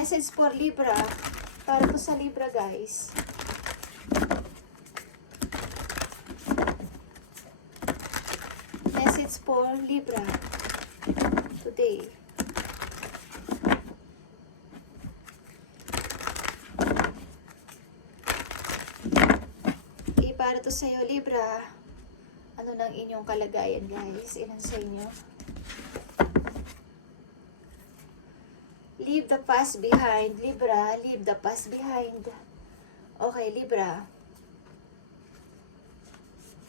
Message for Libra. Para po sa Libra, guys. Message for Libra. Today. Para to sa'yo, Libra. Ano nang inyong kalagayan, guys? Ilan sa inyo? Leave the past behind, Libra. Leave the past behind. Okay, Libra.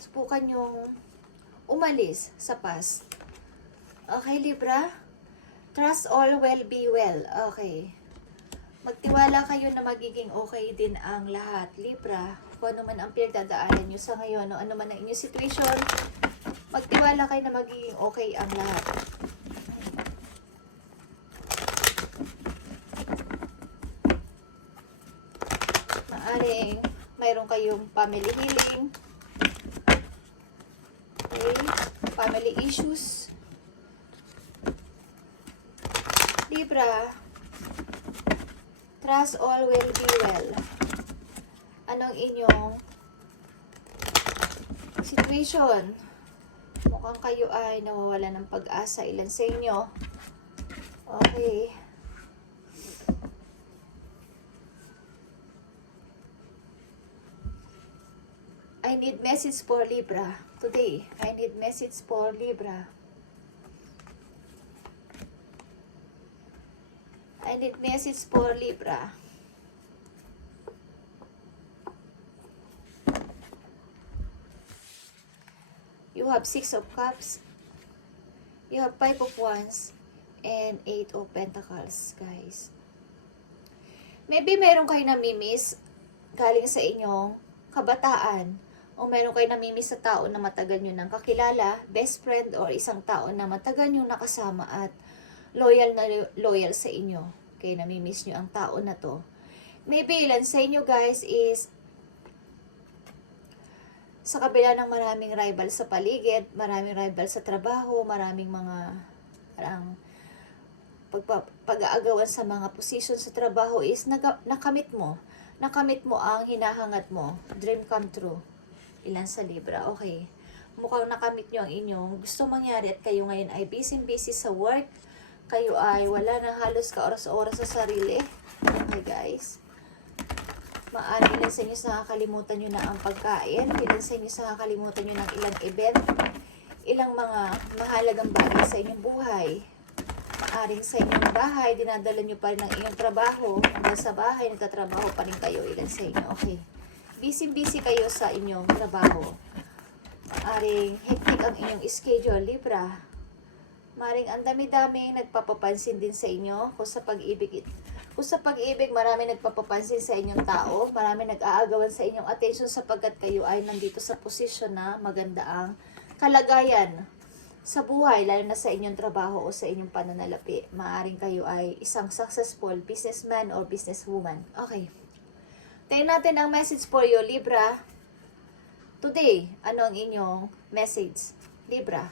Subukan yung umalis sa past. Okay, Libra. Trust all will be well. Okay. Magtiwala kayo na magiging okay din ang lahat, Libra. Kung ano man ang pinagdadaanan nyo sa ngayon, no? Ano man ang inyong situation, magtiwala kayo na magiging okay ang lahat. Maaring mayroon kayong family healing, okay? Family issues, Libra. Trust all will be well. Anong inyong situation? Mukhang kayo ay nawawala ng pag-asa. Ilan sa inyo? Okay. I need message for Libra today. I need message for Libra. I need message for Libra. You have 6 of Cups. You have 5 of Wands. And 8 of Pentacles, guys. Maybe meron kayo namimiss galing sa inyong kabataan. O meron kayo namimiss sa tao na matagal nyo nang kakilala, best friend, or isang tao na matagal nyo nakasama at loyal na loyal sa inyo. Okay, namimiss nyo ang tao na to. Maybe ilan sa inyo, guys, is sa kabila ng maraming rival sa paligid, maraming rival sa trabaho, maraming mga parang pag-aagawan sa mga position sa trabaho is nakamit mo ang hinahangat mo. Dream come true. Ilan sa Libra. Okay. Mukhang nakamit nyo ang inyong gusto mangyari at kayo ngayon ay busy sa work. Kayo ay wala nang halos ka-oras-oras sa sarili. Okay, guys. Maaari ilan sa inyo sa nakakalimutan nyo na ang pagkain. Ilan sa inyo sa nakakalimutan nyo ng ilang event. Ilang mga mahalagang bagay sa inyong buhay. Maaring sa inyong bahay, dinadala nyo pa rin ang inyong trabaho. Hanggang sa bahay, nagtatrabaho pa rin kayo. Ilan sa inyo. Okay. Busy kayo sa inyong trabaho. Maaring hectic ang inyong schedule, Libra. Maaring ang dami-dami nagpapapansin din sa inyo kung sa pag-ibig. Kung sa pag-ibig, marami nagpapapansin sa inyong tao. Marami nag-aagawan sa inyong attention sapagkat kayo ay nandito sa posisyon na maganda ang kalagayan sa buhay, lalo na sa inyong trabaho o sa inyong pananalapi. Maaring kayo ay isang successful businessman or businesswoman. Okay. Tingnan natin ang message for you, Libra. Today, ano ang inyong message? Libra.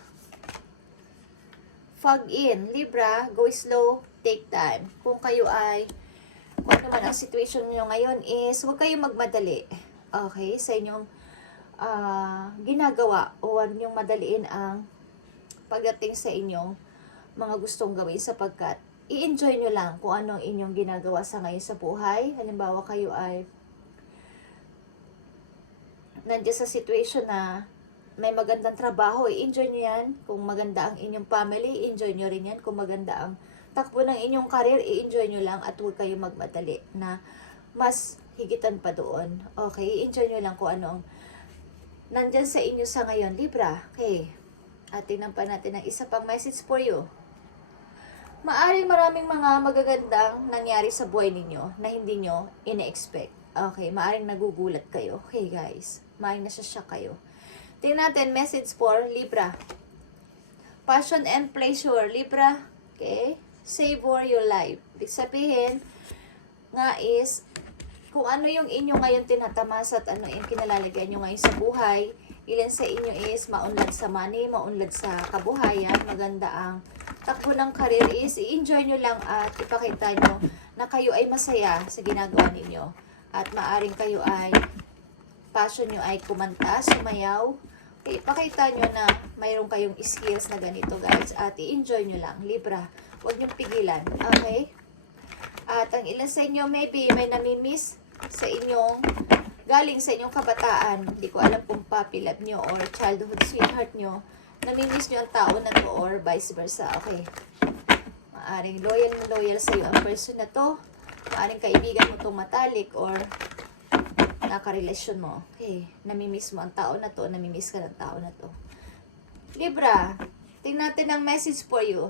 Fog in. Libra, go slow, take time. Kung kayo ay, kung ano man ang situation nyo ngayon is, huwag kayong magmadali. Okay? Sa inyong ginagawa. O huwag nyong madaliin ang pagdating sa inyong mga gustong gawin sapagkat i-enjoy nyo lang kung ano ang inyong ginagawa sa ngayon sa buhay. Halimbawa kayo ay nandiyan sa situation na may magandang trabaho, i-enjoy nyo yan. Kung maganda ang inyong family, i-enjoy nyo rin yan. Kung maganda ang takbo ng inyong career, i-enjoy nyo lang at huwag kayo magmadali na mas higitan pa doon. Okay, i-enjoy nyo lang kung ano ang nandyan sa inyo sa ngayon, Libra. Okay, at tingnan pa natin ang isa pang message for you. Maaring maraming mga magagandang nangyari sa buhay ninyo na hindi nyo ina-expect. Okay, maaring nagugulat kayo. Okay, guys. Maaring nasashock kayo. Tingnan natin, message for Libra. Passion and pleasure, Libra. Okay? Savor your life. Ibig sabihin, nga is, kung ano yung inyo ngayon tinatamasa at ano yung kinalalagyan nyo ngayon sa buhay, ilan sa inyo is maunlad sa money, maunlad sa kabuhayan, maganda ang takbo ng career is, i-enjoy nyo lang at ipakita nyo na kayo ay masaya sa ginagawa ninyo. At maaring kayo ay, passion nyo ay kumanta, sumayaw. Okay, pakita nyo na mayroon kayong skills na ganito guys. At i-enjoy nyo lang, Libra. Huwag nyo pigilan, okay? At ang ilan sa inyo, maybe may namimiss sa inyong, galing sa inyong kabataan. Hindi ko alam kung puppy love nyo or childhood sweetheart nyo. Namimiss nyo ang tao na to or vice versa, okay? Maaring loyal na loyal sa iyo ang person na to. Maaring kaibigan mo itong matalik or nakarelasyon mo. Okay, namimiss mo ang tao na to, namimiss ka ng tao na to. Libra, tingnan natin ang message for you.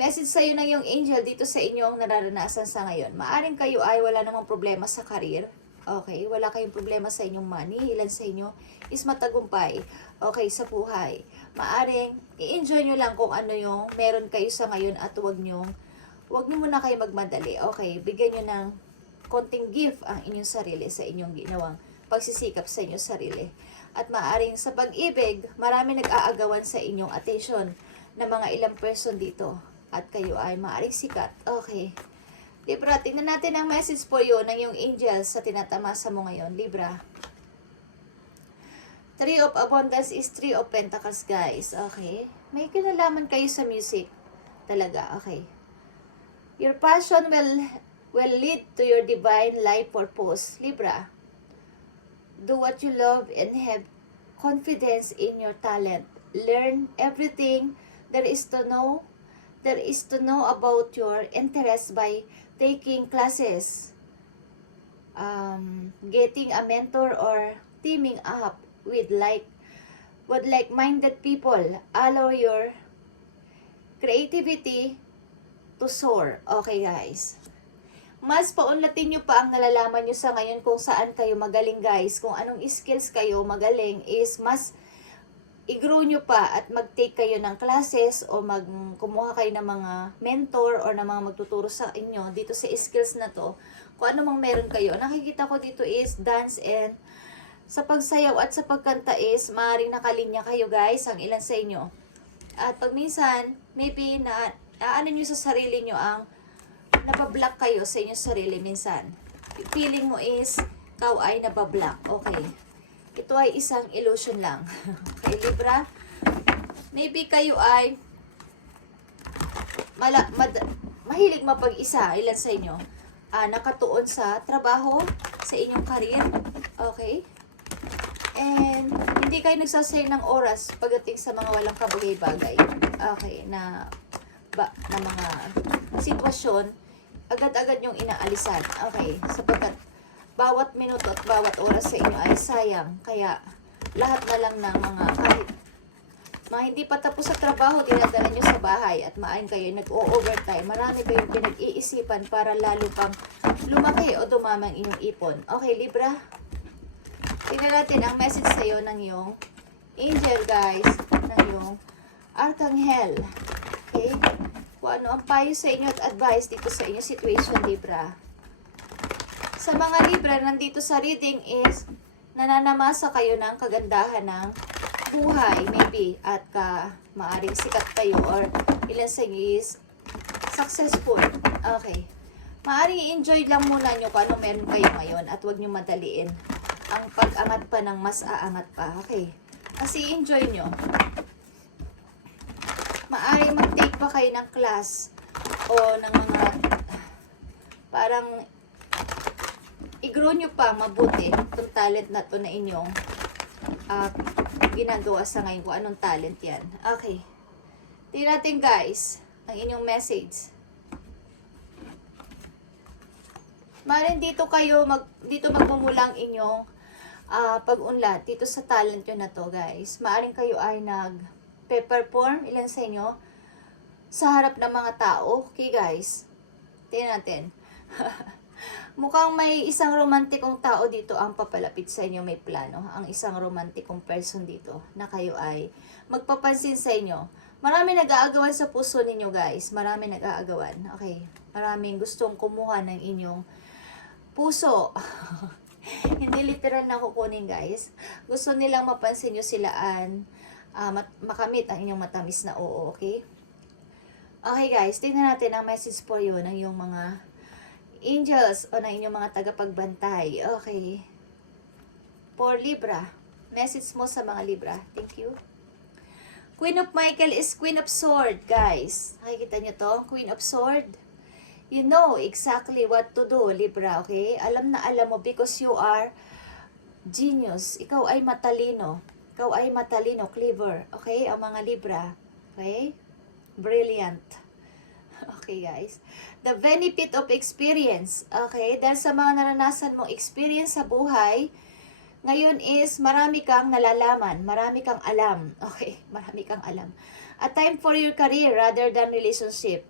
Message sa iyo ng iyong angel dito sa inyong nararanasan sa ngayon. Maaring kayo ay wala namang problema sa career. Okay, wala kayong problema sa inyong money. Ilan sa inyo is matagumpay. Okay, sa buhay. Maaring i-enjoy nyo lang kung ano yung meron kayo sa ngayon at huwag nyo muna kayo magmadali. Okay, bigyan nyo ng konting gift ang inyong sarili sa inyong ginawang pagsisikap sa inyong sarili. At maaring sa pag-ibig, marami nag-aagawan sa inyong attention na mga ilang person dito. At kayo ay maaring sikat. Okay. Libra, tingnan natin ang message po yun ng iyong angels sa tinatamasa mo ngayon, Libra. Three of Abundance is Three of Pentacles, guys. Okay. May kinalaman kayo sa music. Talaga, okay. Your passion will lead to your divine life purpose, Libra. Do what you love and have confidence in your talent. Learn everything there is to know about your interests by taking classes, getting a mentor, or teaming up with like-minded people. Allow your creativity to soar. Okay, guys. Mas paunlatin nyo pa ang nalalaman nyo sa ngayon kung saan kayo magaling, guys. Kung anong skills kayo magaling is mas i-grow nyo pa at mag-take kayo ng classes o kumuha kayo ng mga mentor or ng mga magtuturo sa inyo dito sa skills na to. Kung ano mang meron kayo. Nakikita ko dito is dance and sa pagsayaw at sa pagkanta is maaaring nakalinya kayo, guys, ang ilan sa inyo. At pag minsan, maybe ano nyo sa sarili nyo ang napablock kayo sa inyong sarili minsan. Feeling mo is ikaw ay napablock. Okay. Ito ay isang illusion lang. Okay, Libra? Maybe kayo ay mahilig mapag-isa. Ilan sa inyo? Nakatuon sa trabaho, sa inyong career. Okay? And hindi kayo nagsasayang ng oras pagdating sa mga walang kabagay-bagay. Okay, na mga sitwasyon, agad-agad yung inaalisan. Okay, sapagkat bawat minuto at bawat oras sa inyo ay sayang. Kaya lahat na lang ng kahit mga hindi pa tapos sa trabaho, dinadala nyo sa bahay at maayon kayo nag-o-overtime. Marami kayong pinag-iisipan para lalo pang lumaki o dumamang inyong ipon. Okay, Libra? Tingnan natin ang message sa iyo ng iyong angel, guys. Ng iyong Archangel. Okay? Kung ano ang payo sa inyo at advice dito sa inyong situation, Libra. Sa mga Libra, nandito sa reading is nananamasa kayo ng kagandahan ng buhay, maybe, at maaring sikat kayo or ilan sa inyo is successful. Okay. Maaring i-enjoy lang muna nyo kung ano meron kayo ngayon at huwag nyo madaliin ang pag-angat pa ng mas aangat pa. Okay. Kasi enjoy nyo. Maaring mag-take pa kayo ng class o ng mga parang i-grow nyo pa mabuti itong talent na to na inyong ginagawa sa ngayon, kung anong talent yan. Okay. Tingnan natin, guys, ang inyong message. Maaaring dito magmumula ang inyong pag-unlad dito sa talent nyo na to, guys. Maaaring kayo ay nag-perform, ilan sa inyo, sa harap ng mga tao. Okay, guys. Tingnan natin. Mukhang may isang romantikong tao dito ang papalapit sa inyo, may plano. Ang isang romantikong person dito na kayo ay magpapansin sa inyo. Marami nag-aagawan sa puso ninyo, guys. Marami nag-aagawan. Okay. Maraming gustong kumuha ng inyong puso. Hindi literal na kukunin, guys. Gusto nilang mapansin nyo silaan, makamit ang inyong matamis na oo, okay? Okay guys, tingnan natin ang message for you ng iyong mga angels o ng inyong mga tagapagbantay. Okay. For Libra. Message mo sa mga Libra. Thank you. Queen of Michael is Queen of Sword, guys. Nakikita nyo to? Queen of Sword. You know exactly what to do, Libra, okay? Alam na alam mo because you are genius. Ikaw ay matalino. Ikaw ay matalino, clever. Okay? Ang mga Libra. Okay? Brilliant. Okay, guys. The benefit of experience. Okay? Dahil sa mga naranasan mong experience sa buhay, ngayon is marami kang nalalaman, marami kang alam. Okay, marami kang alam. A time for your career rather than relationship.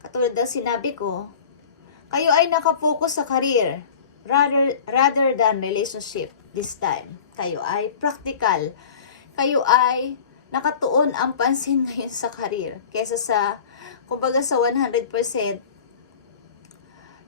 Katulad ng sinabi ko, kayo ay nakafocus sa career rather than relationship this time. Kayo ay practical. Kayo ay nakatuon ang pansin ngayon sa career. Kesa sa, kumbaga sa 100%,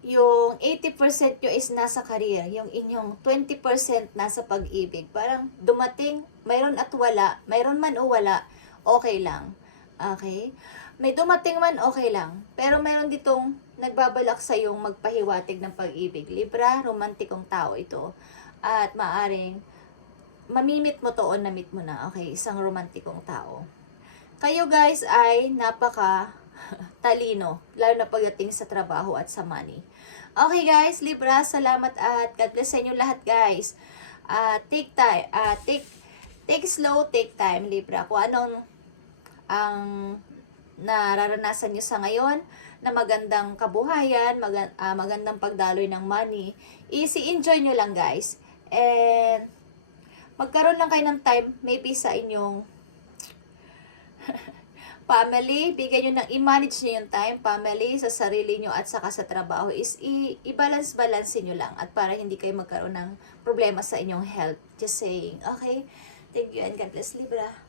yung 80% nyo is nasa career, yung inyong 20% nasa pag-ibig. Parang dumating, mayroon at wala, mayroon man o wala, okay lang. Okay? May dumating man, okay lang. Pero mayroon ditong nagbabalak sa yung magpahiwatig ng pag-ibig. Libra, romantikong tao ito. At maaring, mamimit mo to o namit mo na. Okay, isang romantikong tao. Kayo guys ay napaka talino, lalo na pagdating sa trabaho at sa money. Okay guys, Libra, salamat at God bless sa inyo lahat guys. Take time, take slow, take time, Libra. Kung anong ang nararanasan nyo sa ngayon na magandang kabuhayan, magandang pagdaloy ng money, easy enjoy nyo lang guys. And magkaroon lang kayo ng time maybe sa inyong family, bigyan nyo ng i-manage nyo yung time, family, sa sarili nyo at saka sa trabaho is i-balance nyo lang at para hindi kayo magkaroon ng problema sa inyong health. Just saying, okay? Thank you and God bless, Libra.